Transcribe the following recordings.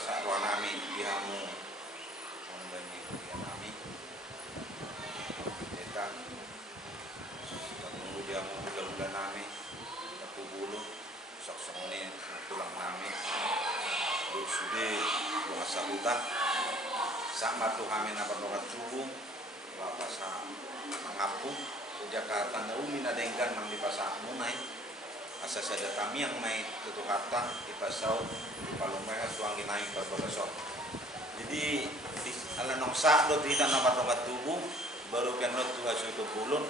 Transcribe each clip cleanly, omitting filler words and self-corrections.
pasak ruang nami dihamu membani dia nami kita tunggu dia mau bulan-bulan nami aku bulu sok-sok ini pulang nami duk sudah dua sabutan sama tuh kami nabar nokat subuh lapa sa mengapu Jakarta na umi na denggan mang di pasak munay asa sada kami yang may tutukatan di pasau di palumay suang ginay berbagasok jadi di alanong sa do tidak nabar nokat tubuh baru kenot tuh hasil kebulun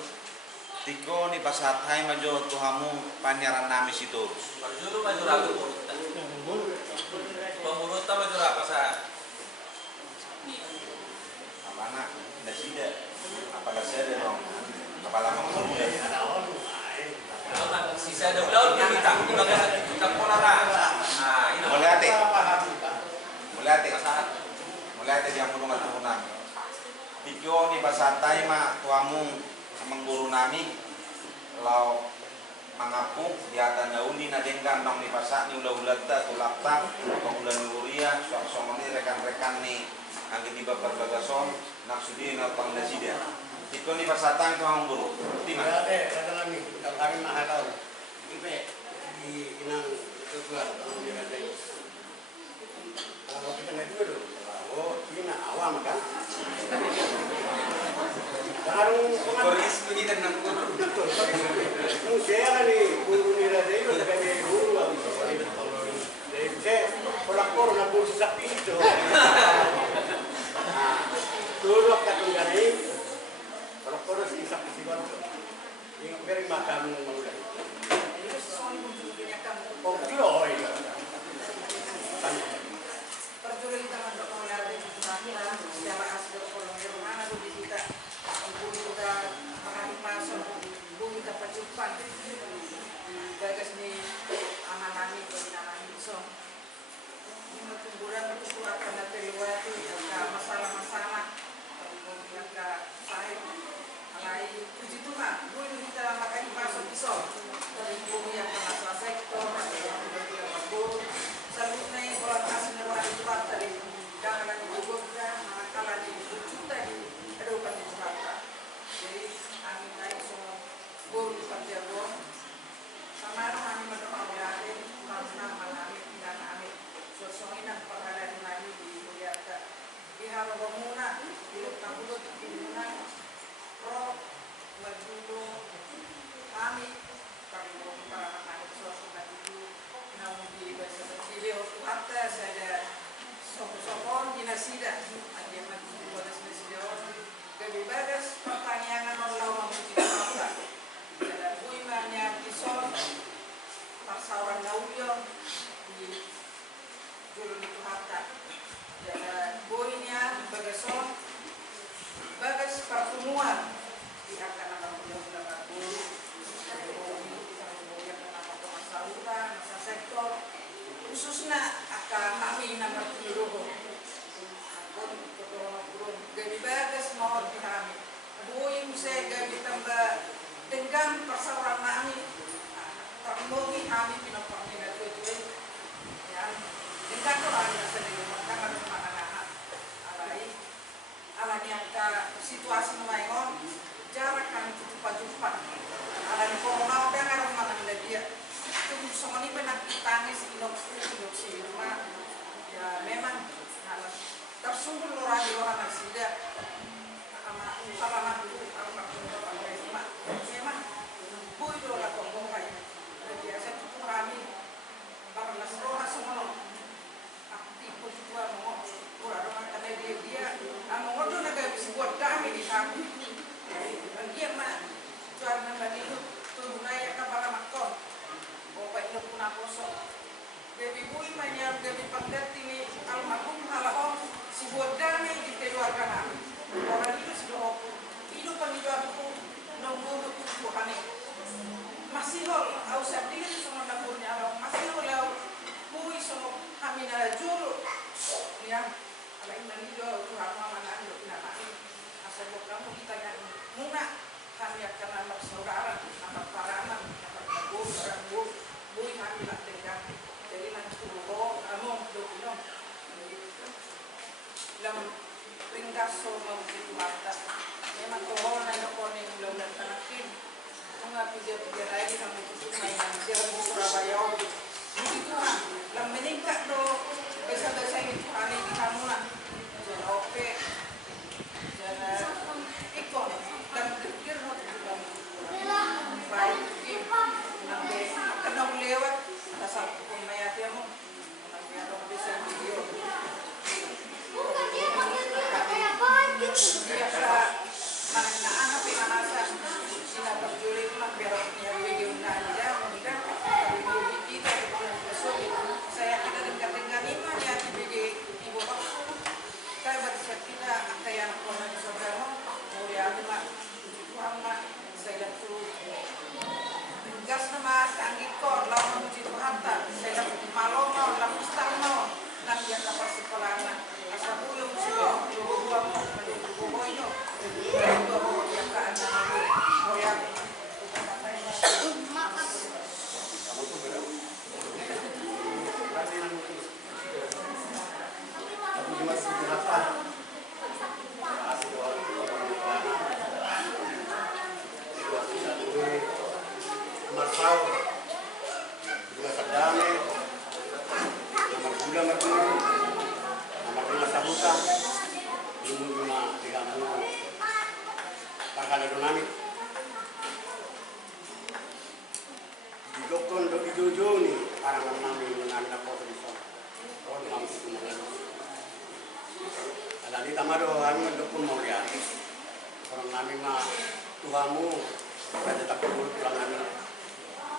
tiko ni pasathay majo tuhamu panyaran nami situ Parjuru maju ragu pemurut maju ragu sa apa nak tidak sida apakah saya ada dong kepala mengurung ya sisa ada ulang kita pola nah ini mulai hati yang mulungan turunan tiko ni pasathay ma tuamu mengguru nami lau mangapung di atas nauli nadengkan nong di pasak ni ulah-ulata tulakta pengulan nuria sok-sok ni rekan-rekan ni angin di bapak bagason nak sudi nak pangdasida tiko ni pasatang tu ang guru tima kami mahal ibe di inang itu keluar kalau kita naik dulu oh ini awam kan sekarang koris kita nak guru betul saya nih guru ni ada itu sebagai guru saya pelakor nak guru sapi itu dulu katung dari pelakor si sapi si bantu yang beri makan mulai oh kilo ini perjuangan kita untuk mengalami kesulitan secara asli kolonial mana tuh di kita kita mengalami masuk bumi kita perjumpaan gagas nih anak-anak ini so ini kuburan itu akan ada lewati masalah-masalah kemudian ke saya alai puji Tuhan bumi kita makan masuk iso dari bumi yang masalah sektor yang berburu selanjutnya kalau kasih neraka itu tadi jangan dibuka kalau dibuka tadi ada bukan dibuka jadi amin naik semua guru perjagoan sama kami mendoa dari karena malam dan amin sosonginan perharian lagi di Mulyaka di Harogomuna di Lutambulu di Muna roh berjudul kami para anak sosok itu namun di bahasa beliau atas ada sokong dinasida dia mati di pada dinasida gabi bagas pertanyaan Allah memuji Allah dalam buimannya kisah pasaran Naulio di Julun itu harta dan boinya bagason bagas pertemuan di akan akan bulan guru masa sektor khususnya akan kami nomor 7 akun turun gabi bagas mau dihami boim saya gabi tambah dengan persawaran kami termogi kami pinapangnya itu ya dengan orang yang sendiri maka anak-anak alai yang situasi mengayon jarak kami cepat-cepat alai corona dan orang mana dia itu semua ini pernah ditangis inok sih rumah ya memang tersungguh orang asida sama salaman itu memang bu itu orang kongkong kayak biasa cukup rame karena sekolah semua aktif juga mau kurang karena dia mau tuh naga bisa buat kami di kami dia mah jual nambah itu turun aja kapal makon bapak itu pun kosong Dewi bui banyak Dewi pangkat ini almarhum halahom si buat damai di keluarga kami orang itu sudah hidup penjual itu nunggu Tuhan masih hol ausap dia semua dapurnya Allah masih hol bui semua kami nala juru ya ala iman hidup Tuhan mama nando kami asal kamu kita yang muna kami akan anak saudara anak paraman anak bagus orang bui kami nak dengar jadi nanti turun among dokinong karangan nami nami na po sa on kami sumunod. Ala di tamado kami mendukung mau ya. Orang nami mah Tuhanmu pada tak perlu pulang nami.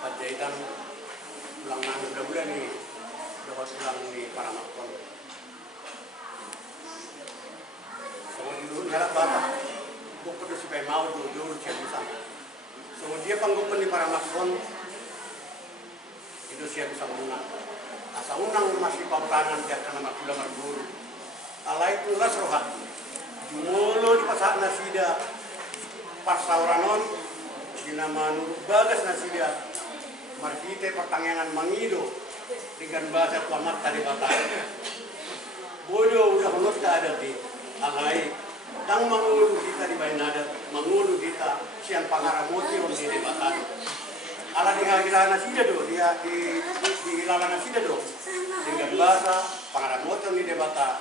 Pajahitan pulang nami bulan-bulan nih. Dapat pulang nih para makon. Sama dulu ngalap bapak. Bukan tu supaya mau jujur ciabusan. So dia panggupan di para makon. Itu siya bisa menang. Asa unang masih pautangan dia karena makulah marguru. Alai tulas rohat. Jumulo di pasar nasida. Pasauranon dinama nurut bagas nasida. Markite pertanyaan mangido dengan bahasa tuamat tadi batas. Bodoh udah menurut ada di alai. Tang mangulu kita di bain adat, mangulu kita siang pangaramoti on di debatan. Ala di kira nasida do dia di ilala nasida do dengan bahasa pangaramoti on di debatan.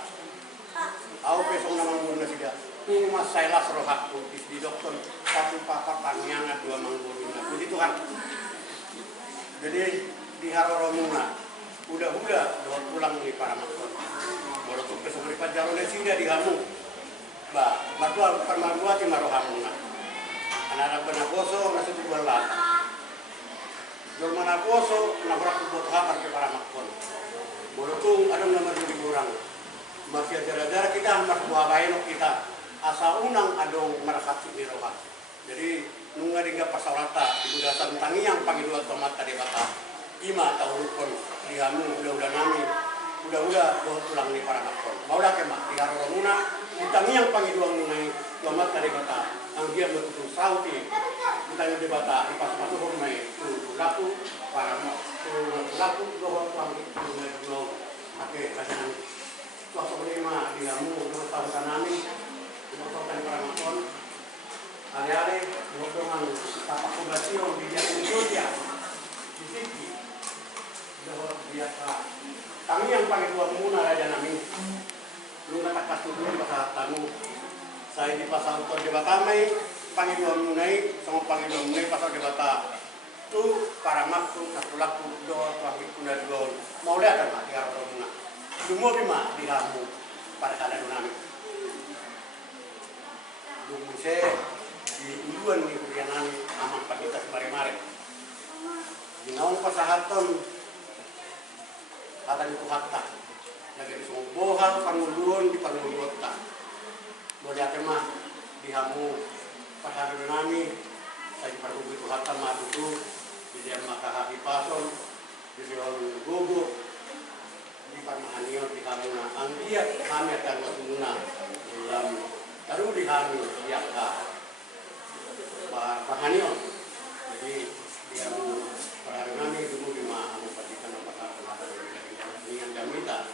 Aku besok nama mangulu nasida. Mas saya las rohakku di dokter satu papa panjangan dua mangulu. Puji Tuhan. Jadi di Haroromuna udah pulang di para makon. Walaupun kesubri pajaron nasida di kamu. Ba, matua permadua ti marohamuna. Anak benakoso nasi tujuan lah. Jol manakoso nabrak buat hakar ke para makon. Bolotung ada nomor di kurang. Masih jara-jara kita mas buah baino kita. Asa unang adong merakat di rohat. Jadi nunga dingga pasaurata di budasan tangiang pagi dua tomat tadi bata. Ima tahun pun dihamu udah nami. Udah pulang nih para makon. Maulah kemak di Haroromuna. Ditang yang panggil doang nungai tomat tadi bata, ang dia betul sauti, kita yang debata di pas rumai tu laku para laku doang panggil nungai doang, oke kajian, suatu lima diamu dua tahun kanami, dua tahun para makon, hari-hari doang tapak kubasio di jatuh dia, di sini, doang biasa, kami yang panggil doang muna raja nami. Lu nak kasih dulu pasal tamu. Saya di pasal untuk debata mai panggil dua munai sama panggil dua munai pasal debata. Tu para maktu satu laku doa panggil kuna dua. Mau lihat kan mati harus muna. Semua bima dihamu pada keadaan nami. Dulu saya di uluan ni kuliah nami amak kita semari-mari. Di naung pasahaton kata itu hatta. Jadi semua bohal panguluan di panguluan tak. Boleh mah dihamu pada nami saya perlu itu hatta mah itu di dia maka hati pason di dia gogo di parmahanion di hamu na anggia kami akan masuna dalam baru dihamu siap parmahanion jadi dia pada nami dulu di mah hamu patikan apa apa dengan jamita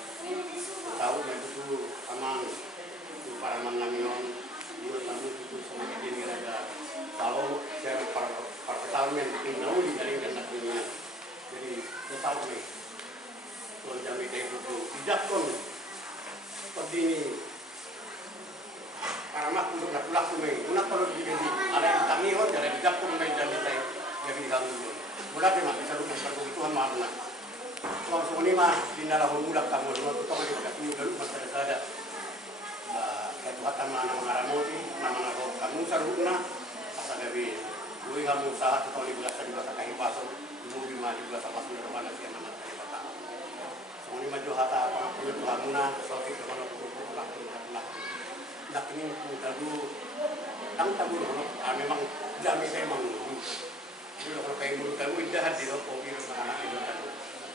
tahu yang itu aman para manamion dua tahun itu sama ini ada kalau saya para tahun yang tinggal di dari anak dunia jadi saya tahu nih kalau jamita itu tidak pun seperti ini para mak untuk laku nih guna kalau jadi ada yang tamion ada tidak pun main jamita jadi ganggu mudah sih mak bisa lupa Tuhan maaf nak kalau semua mah dinalah mulak kamu dulu kita lagi kat ni dulu masa ada ketuhatan mana mengaramoti nama roh kamu saruna asal dari dulu kamu usaha tu tahun 15 di bahasa kayu paso dulu di mana di bahasa paso di mana dia nama dari kota semua ni maju hata apa pun tu hamuna sofi ke mana pun nak ini tabu tang tabu memang jamin memang dulu kalau kayak mulut kamu indah di rokok di mana itu kan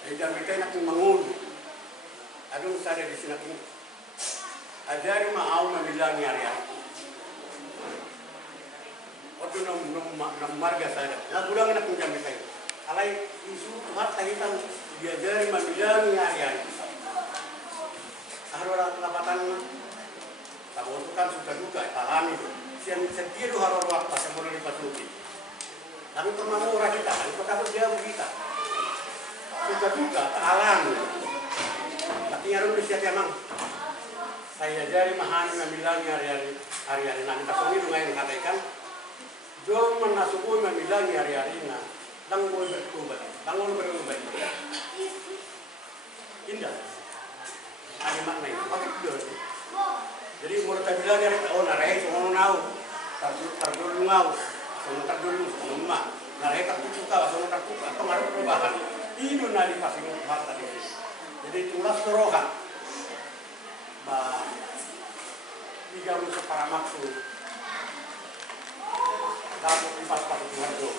jadi jamita nak mengulu. Aduh saya di sini pun. Ajari mau membilangi area. Waktu nom marga saya. Nak ulang nak jamita. Alai isu tuhat tahitan diajari membilangi area. Harus lapatan. Tahu itu kan suka duka alami itu. Sian setia do harus waktu sebelum dipasuki. Tapi termasuk orang kita, itu takut dia kita. Suka-suka, alam. Artinya harus siap emang. Saya jari mahani membilangi hari-hari nanti pasal ini lumayan katakan. Jom menasubui membilangi hari-hari na. Tanggung berubah. bilang dari tahun narai sono nau terdulu ngau sono terdulu sono emak narai tertutup sono tertutup atau ngaruh perubahan itu nadi pasing Tuhan tadi. Jadi itulah sorohan bah tiga musuh para maksud dapat dipas-pas Tuhan itu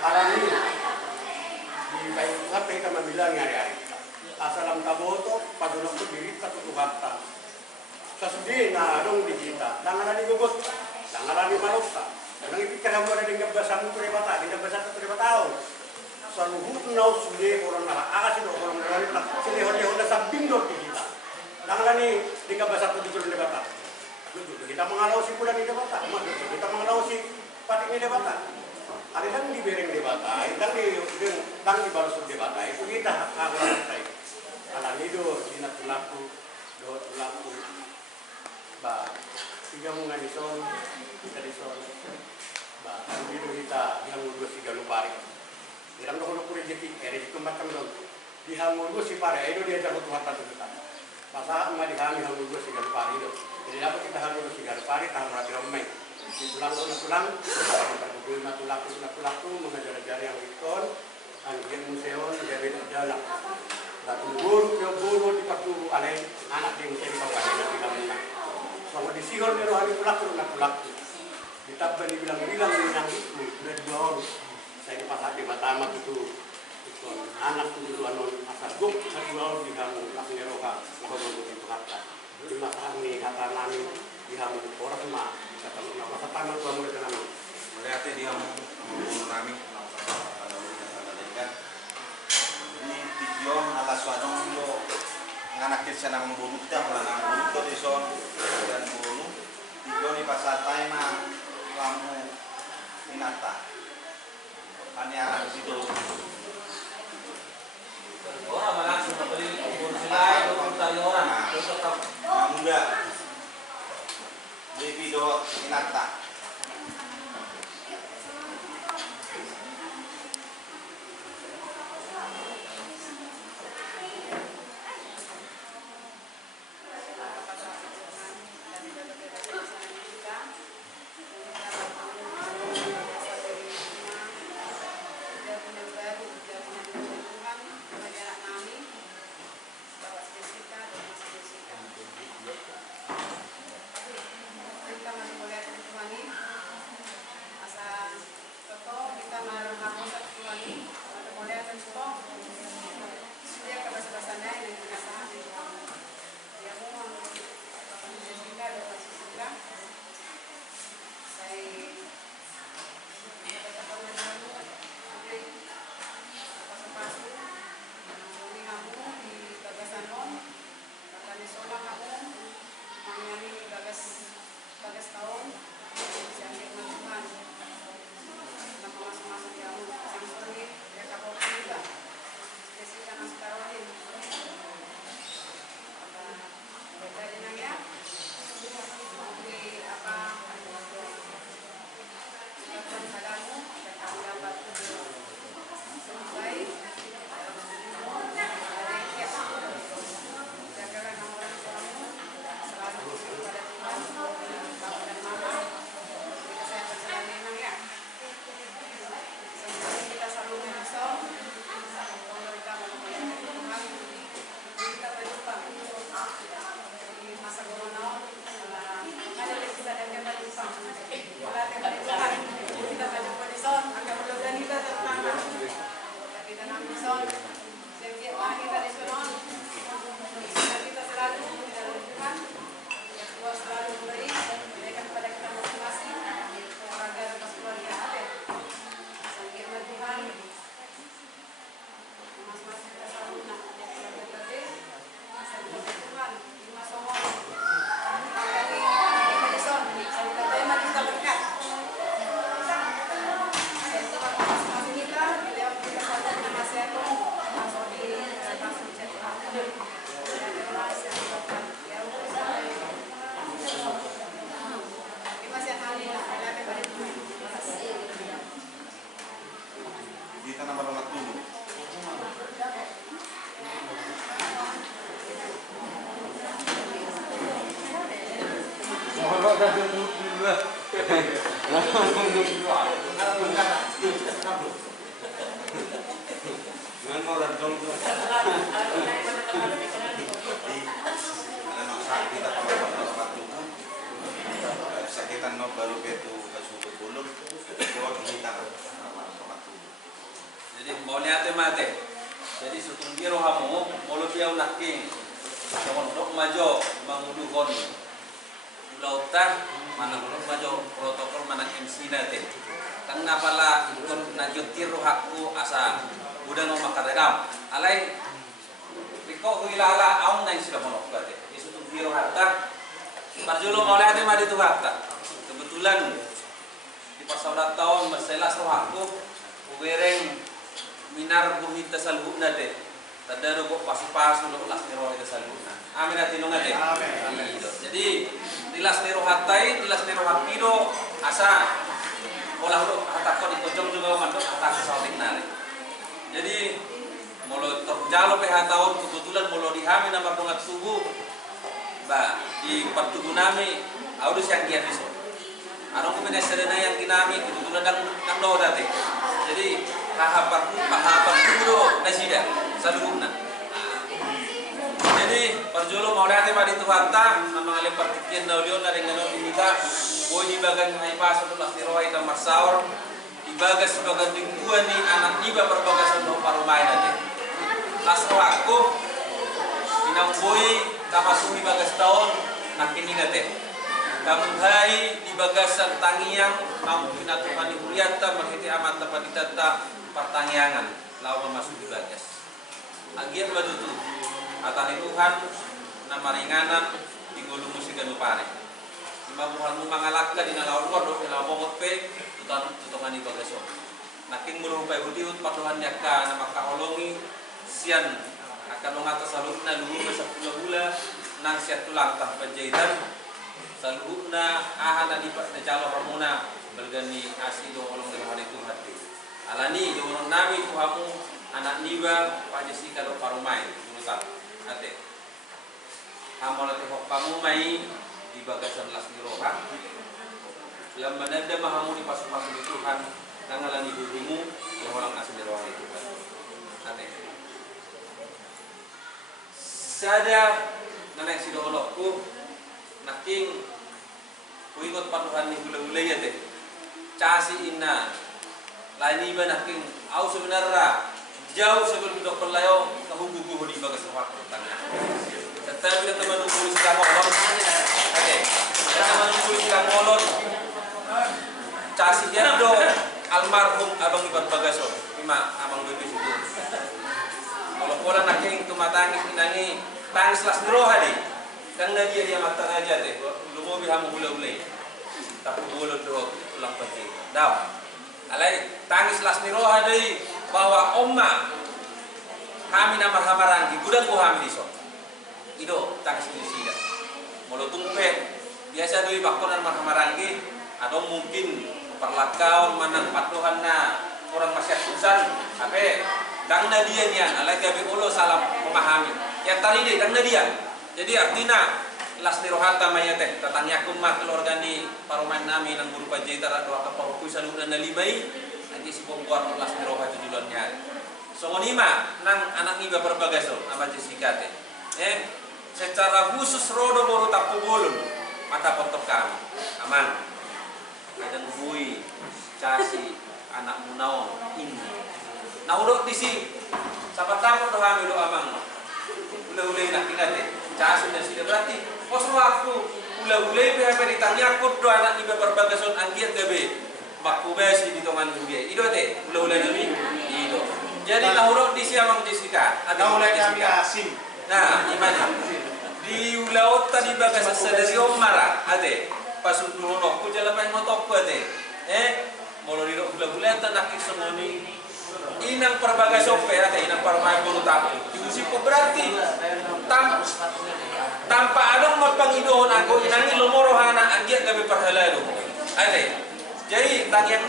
hari ini di baik Tuhan mereka membilang hari-hari asalam taboto padulong ko diri katutuhatta sa sudi na dong di kita dangan ni gugot dangan ni malukta nang ipikir mo na ding gabasa mo tre bata ding gabasa to tre bataon sa luhut na sudi orang na akas do orang na ni sili hodi hoda sa bindot di kita dangan ni ding gabasa to di bata kita mengalau si pula di bata kita mengalau si pati ni bata ada yang di bereng di bata dan di balas di bata itu kita akan alam itu dina tulaku do tulaku ba tiga mungan ison kita dison ba itu kita yang urus tiga lupari dalam dono kurejeki rezeki macam dong dihang urus si pare itu dia jago Tuhan tatu kita masa enggak dihang urus tiga lupari itu jadi dapat kita hang urus tiga lupari tahun rapi ramai di tulang terbuka tulaku mengajar-ajar yang ikon anjing museum jadi jalan buru di pakuru alai anak yang saya dipakai di dalamnya. Sama di sihor ni rohani pulak. Ditabani bilang-bilang yang itu dari dua orang. Saya dipakai di Batam itu anak itu dulu anon asal guk satu orang di kamu langsung roha kalau itu kata. Di masa ini kata nami di kamu orang mah kata nama taman tua murid nama. Melihat dia membunuh nami yon ala suanong lo nganakin siya nang bunut dah wala nang bunut to dison dan bunut tiga ni pasatay ma kamu minata kanya situ orang malah sudah beli kubur sila itu mencari orang terus tetap muda di video minata sekolah dong. Jadi ano sa kita pamamakat tuhan sakitan no baru betu kasubot bulog kuwag kita pamamakat tuhan. Jadi mau lihat mate. Jadi sutun biro hamu molo piau naking. Jangan dok majo mangudukon. Lautan mana dok majo protokol mana MC nate. Karena pala ikon najutir rohakku asa udah no makadagam. Alai riko hilala aung nang sudah monok bate. Sutun biro hatta. Parjulo mau lihat mate tu hatta. Kebetulan di pasaurat tahun masalah rohakku ubereng minar buhita salhuna de tadaro ko pasu-pasu lo las nero ita salhuna amin atinong ate amin. Jadi dilas nero hatai dilas nero hapido asa olah lo hatakon itojong juga mandok hatak sautik nare. Jadi molo terjalo pe hataon kebetulan molo dihami nama pengat subuh ba di pertubuh nami audus yang kian diso anong kumene sedena yang kinami kebetulan dang do date. Jadi hahapan dulu nasida saluruna. Jadi perjulo mau lihat mari tuhanta namang ale partikian naulion na dengan kita boy di bagan ay paso las tiroy ta masaur di bagas bagan dingguan ni anak iba perbagasan do parumay natin. Lasro ako inang boy kamasuhi bagas taon nakini natin. Kamunghay di bagasan tangiang kamu pinatukan di huriata menghiti amat dapat ditata pertangyangan lawan masuk di bagas. Agian badutu atani Tuhan nama ringanan di gulu musik ganupare. Imamuhan mo mangalakka di nalawan wado ila momot pe tutangan di bagaso. Naking merupay hudiut patuhan yakka nama kaholongi sian akan mengatas salurna luhur sa pula-pula nang siat tulang tanpa jahitan salurna ahana di calo ramuna bergani asido olong dengan hari Tuhan. Alani doron nami tuhamu anak niba Pak Jessica do parumai menurut ate. Amal ate kamu mai di bagasan las diroha. Lam manada mahamu di pasu-pasu di Tuhan nangalani dirimu yang orang asli diroha itu Tuhan. Ate. Sada nanay sidolokku naking kuingot patuhan ni gula-gula ya teh. Casi inna lain iba naking au sebenarnya jauh sebelum dokter layo kahugu di bagas waktu tanya. Tetapi kita menunggu sikap molon. Oke. Kita menunggu sikap molon. Casi dia do almarhum abang ibat bagaso. Ima abang bebe situ. Kalau pola naking tumatangis inangi tangis las droha di. Kan dia mata aja deh. Lu mau bihamu gula-gula. Tapi boleh do ulang pagi. Dah. Alai tangis las niroha deui bahwa omma kami nama hamarangi gudang ku hami diso ido tangis di sida molo tumpe biasa deui bakonan hamarangi ado mungkin perlakaon manang patuhanna orang masyarakat ape dangna dia nian alai gabe ulo salam memahami yang tadi deh dangna dia. Jadi artinya las nirohata mayate tatangyakum ma keluargani paruman nami nang guru pajaitar atau apa paruku saluna nalimai nanti si pembuat las niroha judulnya songonima nang anak iba berbagaso ama Jessica teh secara khusus rodo boru tapugulun mata potok kami aman kadang bui casi anak munaon ini naudok disi siapa tahu doa milu amang ule-ule nak ingat casi dan sudah berarti posro aku ula-ula PHP ditanya aku doa anak iba berbagason anggiat gabe makubes di tongan dia ido teh ula-ula nami ido jadi naudok disi amang Jessica ada mulai kami asim nah gimana di laut tadi bagas sadari omara ade pasun durono ku jalan main motok ku ade molo di gula-gula tanak isongoni inang perbagas sope ade inang parmai bulu tapu diusi ko berarti tanpa adong mapangidohon aku inangi lomoro hana anggiat gabe parhalalo ade jadi tangyang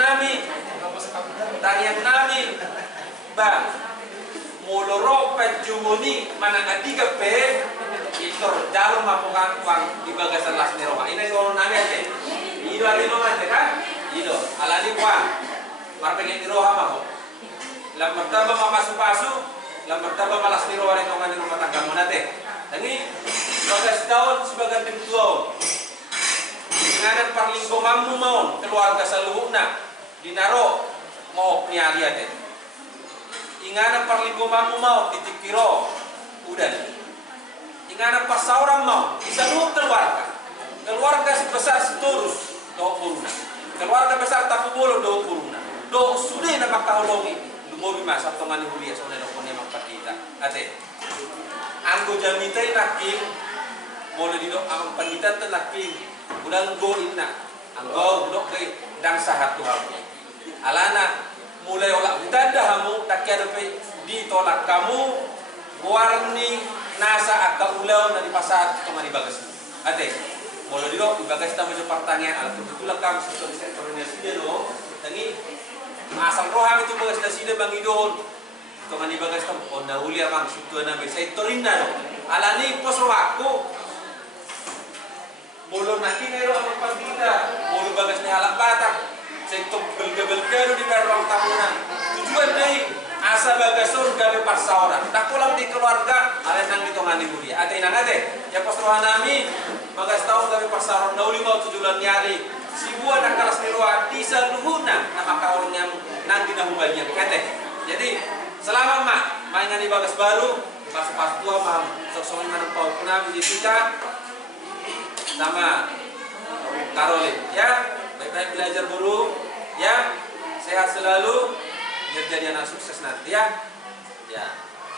nami bang moloro pajumoni manang adiga pe itor jalur mapukan uang di bagasan las niroha ini kalau nami ate ido alino ate kan ido alani uang marpengen niroha maho lam martaba mamasu-pasu lambat taba malas niro wari kongan rumah tangga monate. Tangi bagas tahun sebagai pintuau. Nganan parlinggo mamu maun keluarga saluhuna dinaro mau niari ate. Ingana parlinggo mamu maun ditikiro udan. Ingana pasauran mau isaluh keluarga sebesar seturus do puruna. Keluarga besar tapu bolo do puruna. Do sudah nama kaholongi lumobi masa tongani hulia sone do pone mapatita. Ate. Anggo jamitai naking boleh didok ang pandita naking ulang go inna anggo dok kay dang sahat Tuhan. Alana mulai olah tanda hamu takya dapat ditolak kamu warning nasa akal ulau dari pasar kemari bagas. Ate boleh didok bagas tamu jo pertanyaan alat kebetulan kamu sesuai sektornya sudah do. Tangi asal roham itu bagas dasida bang idon. Kemari bagas tamu onda ulia bang situ nama sektorinda do. Alani pos rohaku mulu nanti nero apa pandita, mulu bagas ni halak batak, sektor belga-belga di ruang tamunan. Tujuan dari asa bagasun gawe pasauran. Tak pulang di keluarga, ada nang ditongani mulia. Ada inang ade, ya pas rohanami bagas tahu gawe pasauran. Nauli mau tujuan nyari. Si buah nak kalas niroa di saluhuna nama kawan yang nanti nahu bagian kete. Jadi selama mak mainan di bagas baru, pas tua mam sok-sokan mana pau kunami di kita. Sama Karolin ya, baik-baik belajar dulu ya, sehat selalu biar jadi anak sukses nanti ya. Ya,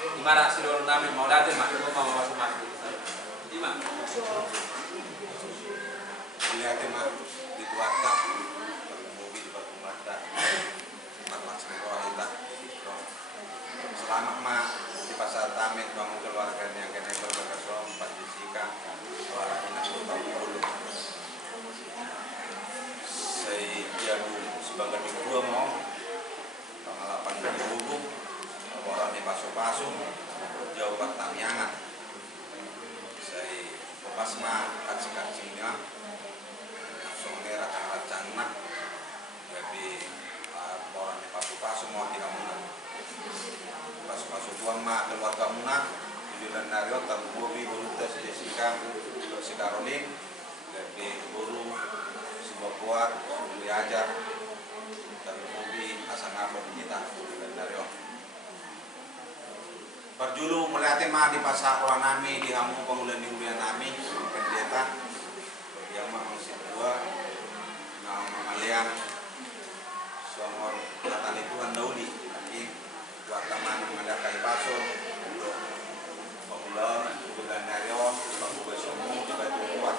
gimana sih orang nami mau latih mak, mau masuk jadi mak lihat mak dikuatkan mobil di batu mata tempat sekolah kita selamat mak di pasar Tamet bangun keluarganya yang kena berbagai Pak Jessica warna dulu saya sebagai kedua mau pengalaman dari buku orang di pasu-pasu jauh ke Tamiangan saya pas mah kacing-kacingnya langsung ini racan-racan nak jadi orang di pasu-pasu mau tidak munah pasu-pasu tua mah keluarga munah tujuan dari otak bobi berutas Jessica si Karolin jadi guru sebuah kuat diajar dan bobi asal ngapa kita tujuan dari otak perjulu melihatnya mah di pasar orang nami di hamu pengulian di ulian nami pendeta yang mah masih dua nah mengalian suamor kata itu handauli tapi buat teman mengadakan paso untuk pengulian ulian narion bangku besomu juga itu kuat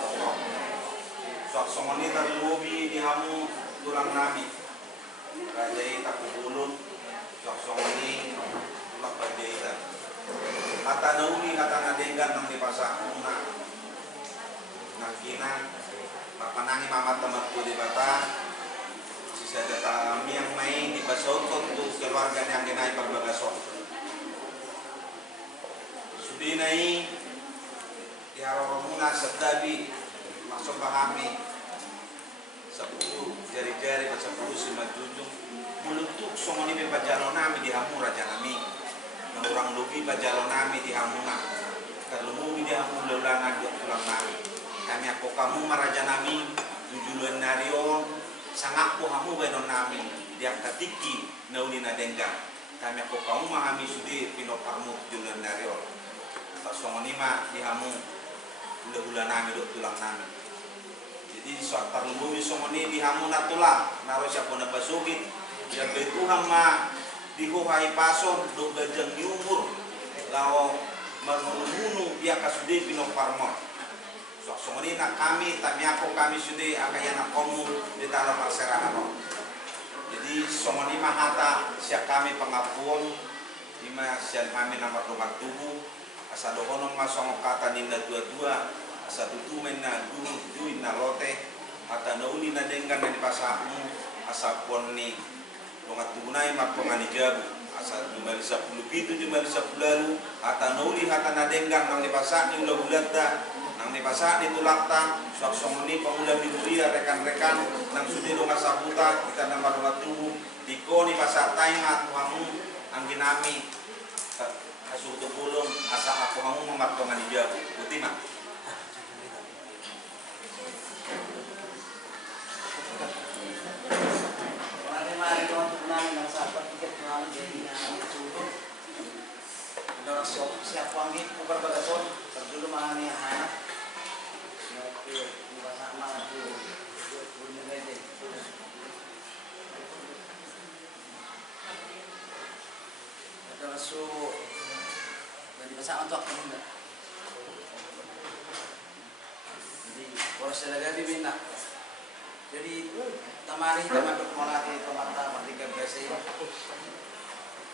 sok somoni terlubi di hamu tulang nami rajai taku bulun sok somoni tulak bajai kata nauli kata nadenggan nang di pasar una nakina papanangi mamat temat ku di bata sisa data kami yang main di pasar untuk keluarga yang kenai perbagason sudi nai di haroromuna setabi masuk pahami 10 jari-jari 10 sima jujung menutuk songoni bepajalon nami di hamu raja nami orang lubi pajalon nami di hamuna terlumumi di hamun leulangan dok tulang nami kami aku kamu maraja nami tujuan narion sangakku hamu benon nami diang katiki nauli nadenggang kami aku kamu mahami sudi pinok kamu tujuan narion pasongoni ma di hamu ulah nami dok tulang nami jadi soal terlumumi songoni di hamuna tulang naro siapa na basugit ya betuham ma dihuhai pason do gajang diumur lao menunu dia kasude pinok farmon sok songoni nak kami tamiako kami sude akayana komu di tanah parserano jadi songoni mahata siap kami pengapuan lima siap kami nomor rumah tubuh asa dohono masong kata ninda dua-dua asa tutu mena duin na lote ata nauli na denggan di pasamu asa ponni dongat tunai mak pengani jabu asal jumlah 10 itu jumlah 10 lalu hata nauli hata nadenggang nang di pasak ni ulah bulata nang di pasak di tulakta sok somoni pengulah di duria rekan-rekan nang sudi dongat sabuta kita nama dongat tubuh di koni pasak taimat kamu angginami matongan dia Butima. Mari untuk namin ng sapat tiket namin jadi suruh. Ada siapa angin bukan bagason terjulu mahani anak. Oke, bukan sama tu. Punya lede. Ada masuk dari pasangan tu akan enggak. Jadi kalau saya lagi bina. Jadi tamari tamadok malaki tamata merdeka biasa ini.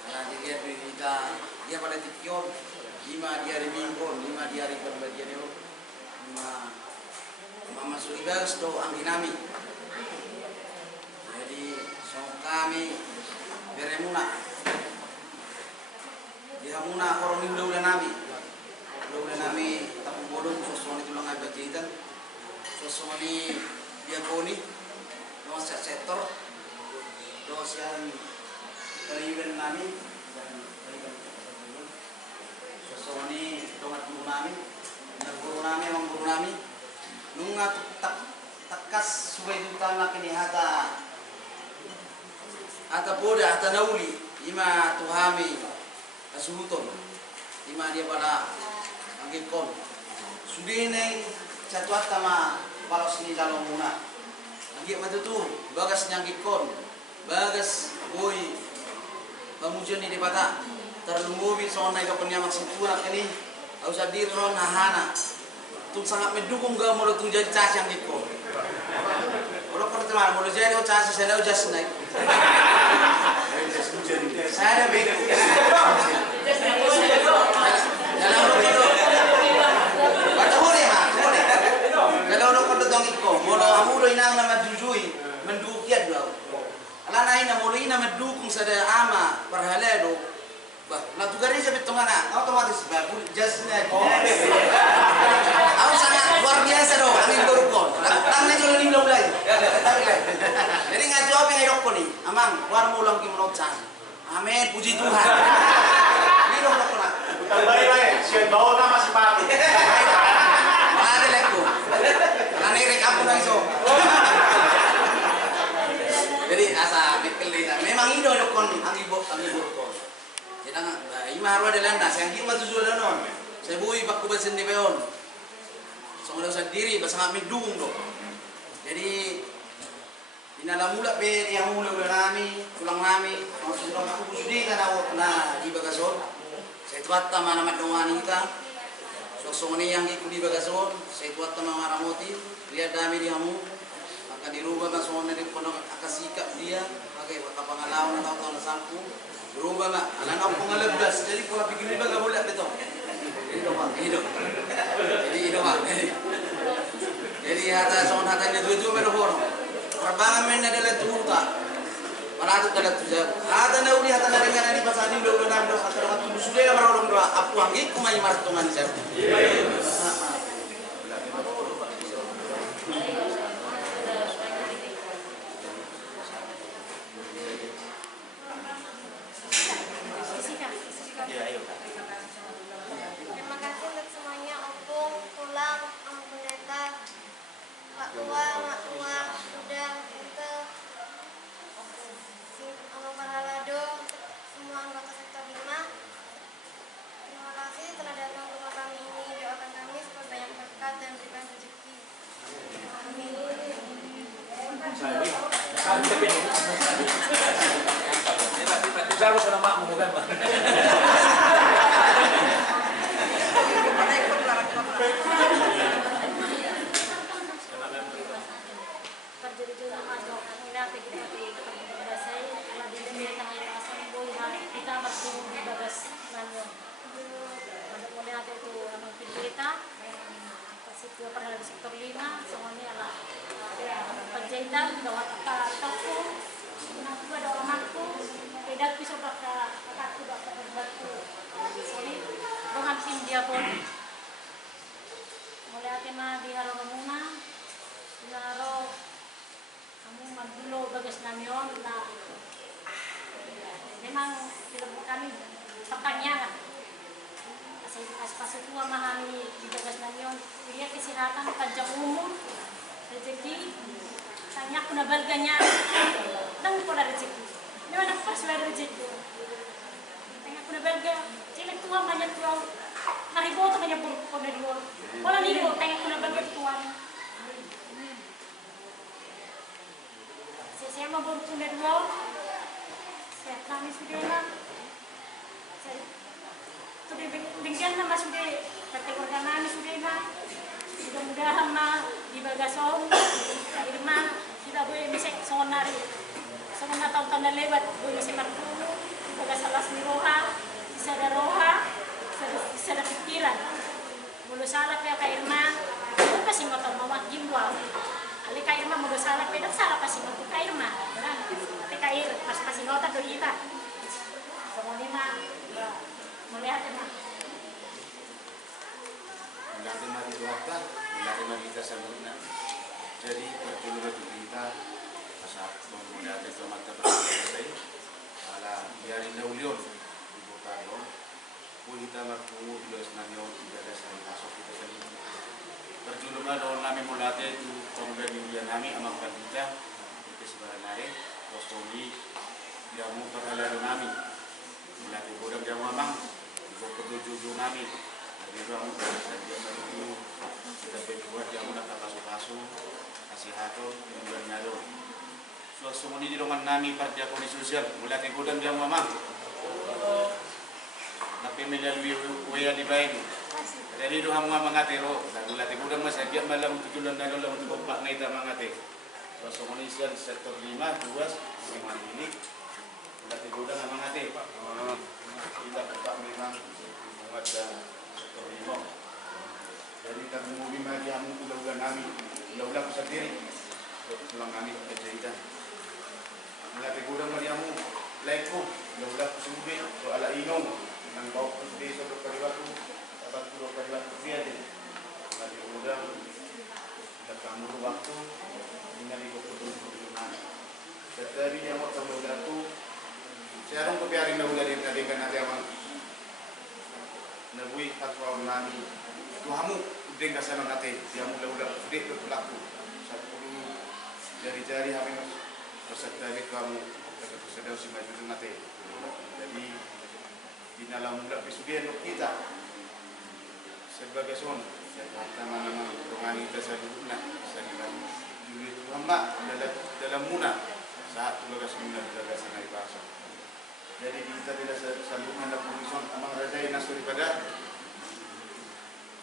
Karena dilihat berita dia pada tikion 5 di hari Minggu, 5 di hari pembagian itu, 5 masuk ibadah do angginami. Jadi so kami beremuna. Dihamuna korong udah nami. Udah nami tapu bodong sosoni tulang ibadah jahitan. Sosoni diakoni dos sektor dos yang kalian nami dan kalian sosoni dongat guru nami dan guru nami nunga takas suwe utama kini hata poda hata nauli ima tuhami asuhuton ima dia pada anggikon sudine satu atama balos ni lalong muna anggik matutu bagas nyanggikon bagas boy pamujan ni dipata terlumubi sonai ka penyamak situa kini au sadir ron hahana tu sangat mendukung ga mo tu jadi cas yang dikko ora pertama mo jadi o cas saya dah jas naik saya ada bego dalam itu baca boleh ha boleh kalau orang kau dong ikko mo amu do inang nama jujui mendukiat do alana ina mo ina mendukung sada ama perhalado bah la tugari sa bitongana otomatis ba jasnya aku sangat luar biasa dong angin berukon tangnya kalau ni belum lagi jadi ngajo apa yang hidup ni amang war mulang ki menocang amin puji Tuhan ni dong dokona Baik, sian bawa nama si Pak. ada lekku karena rek aku nang iso jadi asa mikir memang ini dokon angin berukon kita ima harus ada landa saya kira tu sudah non saya bui baku besen di peon semua dosa diri bersama mendukung dong jadi inala mula be yang mula nami tulang nami maksud dong aku sudi karena na di Bagason saya tuat tama nama dongan kita sosoni yang ikut di Bagason saya tuat tama maramoti lihat dami di hamu maka dirubah masona di pondok akasikap dia pakai kapangalawan atau tahun sampu berubah mak, anak aku pengalabdas, jadi pola pikir juga gak boleh betul. Hidup mak. Jadi hata soal hatanya tujuh berhorong. Perbangan men adalah tujuta. Malah tu adalah tujuh. Hata na uli hata na dengan di pasal ini dua enam dua hata dengan tujuh sudah berorong dua. Apu angin kumai martungan siapa? Terima kasih untuk semuanya, opung, pulang, om pendeta, pak tua, mak tua, udah, tante, om Parhalado, semua anggota sektor 5. Terima kasih telah datang ke rumah kami ini. Doakan kami supaya banyak berkat dan berikan rezeki. Amin. Saya harus nama makmu kan, Pak. Perhal sektor 5 semuanya lah penjahitan gawat apa toko nanti ada orangku pedat pisau bakal kakakku bakal berbatu jadi dengan tim dia pun mulai tema di haro ramuna di haro kamu madulo bagas namion nah memang film kami pertanyaan pas tua mah kesehatan, panjang umur, rezeki. Tanya aku nabalganya, dan pola rezeki. Ini mana pas suara rezeki. Tanya aku nabalga, cilik tua banyak tua. Haribo tu banyak pun dari luar. Pola ni dulu, tanya aku nabalga tuan. Saya mau berpun dari luar. Saya kami sudah nak. Sudah dengan nama sudah kategori kami sudah nak. Mudah-mudahan mah di Bagason, Kak Irma kita boleh bisa sonari. Semua tahun-tahun dah lewat, boleh bisa bertemu di Bagasalas ni roha, bisa ada roha, bisa ada pikiran. Mulu salah Kak Irma, itu pasti mau tahu mawat jimbwa. Ali Kak Irma mulu salah, beda salah pasti mau Kak Irma. Tapi Kak Irma pasti nota do kita. Semua ni mah melihat mah. Melatih mati doa, melatih mati kita sempurna. Jadi perjalanan kita pasal pemuda itu mata berselesai. Ala biarin daulion di kota Yon. Pun kita bertemu di Esnanyo tidak ada sekali masuk kita sendiri. Perjalanan dalam kami melatih itu pemuda India kami amak kita itu sebenarnya kosoni jamu perjalanan kami melatih bodang jamu amang ketujuh kami. Jadi kamu dan dia menuju kita berbuat yang nak pasu-pasu kasih hato dan nyado. Suasana ini dengan nami partia komisi sosial mulai kemudian dia mamang. Napi melalui waya di baik. Jadi itu hamu mengatero dan mulai kemudian masih dia malam tujuan dan dalam untuk pak naita mengate. Suasana ini sektor 5 2 5 ini mulai kemudian mengate. Kita tetap memang ada imam. Jadi kami mau bagi kamu ulah-ulah kami, ulah-ulah aku sendiri, pulang kami ke jahitan. Melatih gudang mariamu, laiku, ulah-ulah aku sendiri, soal inong, nang bau sendiri sebab kariwatu, dapat puluh kariwatu dia je. Melatih gudang, kita kamu waktu, tinggal ikut keturunan. Tetapi yang mau tahu datu, saya orang kebiarin ulah dari tadi kan ada yang nabui fatwa nami tuhamu udeng kasana nate dia mula-mula udah berlaku 10 jari-jari kami bersedari kamu sedang si maju nate jadi di dalam mula pesugihan kita sebagai son nama-nama rohani kita saduna sadilan juli hamba dalam muna saat tugas muna dalam sana ibasa. Jadi kita tidak sambungan dalam pengisuan amang rajai nas daripada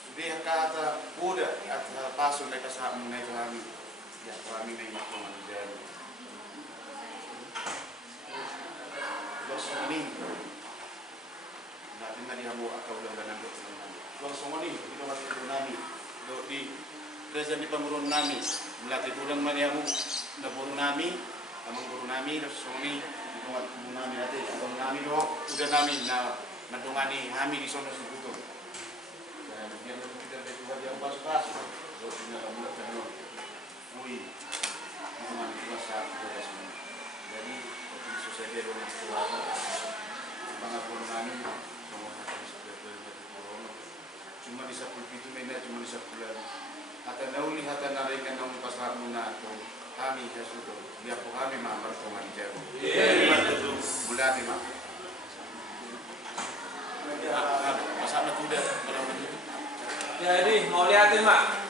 sudah kata kuda atau pasun mereka saham mengenai kami ya kami memang menjadi langsung ini nanti nanti hamu atau ulang dan ambil langsung ini kita masih tsunami di presiden di pemurun nami melatih kurang maniamu na purun nami amang purun nami langsung ini buat nami nanti atau nami doh udah nami na nadungani kami di sana sebutu dan biar kita berbuat yang pas-pas do ina kamu kan mui memang kuasa juga semua jadi di sosial dengan keluarga pangapun nami semua akan seperti itu cuma di 10 itu menit cuma di 10 kata nauli kata narik kan kamu pasar muna atau kami ya sudah biar kami mamar koma di jauh. Mulai mah. Masalah sudah. Jadi mau lihatin mak.